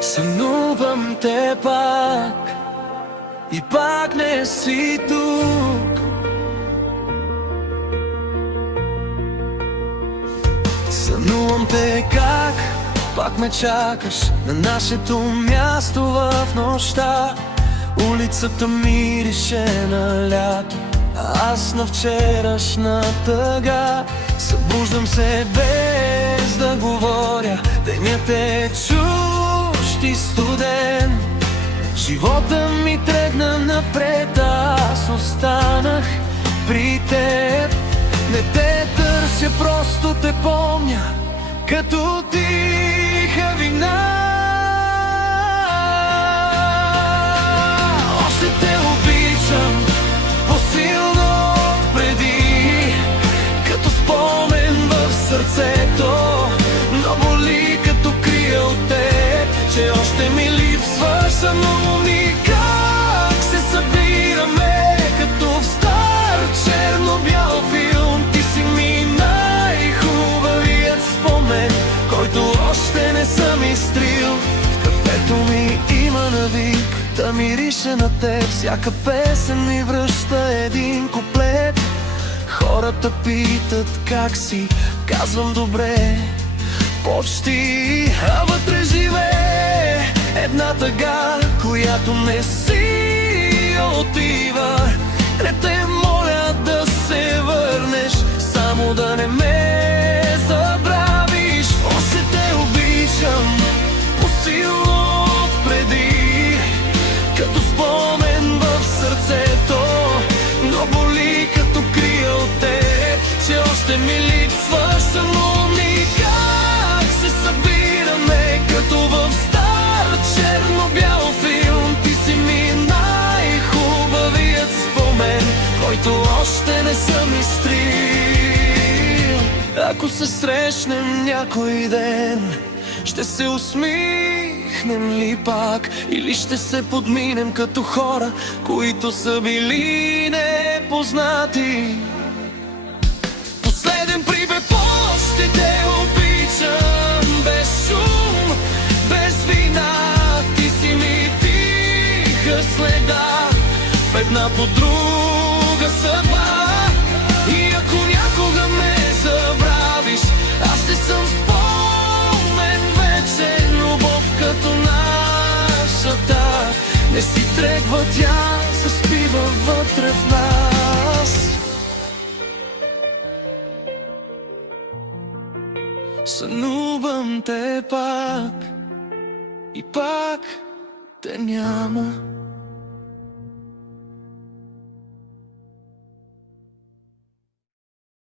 Сънувам те пак и пак не си тук. Сънувам те как пак ме чакаш на нашето място в нощта. Улицата мирише на лято, а аз на вчерашна тъга. Събуждам се без да говоря, денят е чужд и студен. Живота ми тръгна напред, а аз останах при теб. Не те търся, просто те помня като тиха вина. Още те обичам по-силно от преди, като спомен в сърцето, но боли като крия от теб, че още ми липсваш. Сънувам ни как се събираме като в стар черно-бял филм. Ти си ми най-хубавият спомен, който още не съм изтрил. В кафето ми има навик да мирише на теб. Всяка песен ми връща един куплет. Хората питат как си, казвам добре, почти. А вътре живее една тъга, която не си отива. Не те моля да се върнеш, само да не ме забравиш. Още те обичам по-силно от преди, като спомен в сърцето, но боли като крия от теб, че още ми липсваш. Сънувам ни как се събираме като в стар черно-бял филм. Ти си ми най-хубавият спомен, който още не съм изтрил. Ако се срещнем някой ден, ще се усмихнем ли пак, или ще се подминем като хора, които са били непознати? Последен припев, още те обичам, без шум, без вина. Ти си ми тиха следа в една по друга съдба. И ако някога ме забравиш, аз ще съм спомен вече. Любов като нашата не си тръгва, тя заспива вътре в нас. Сънувам те пак и пак те няма.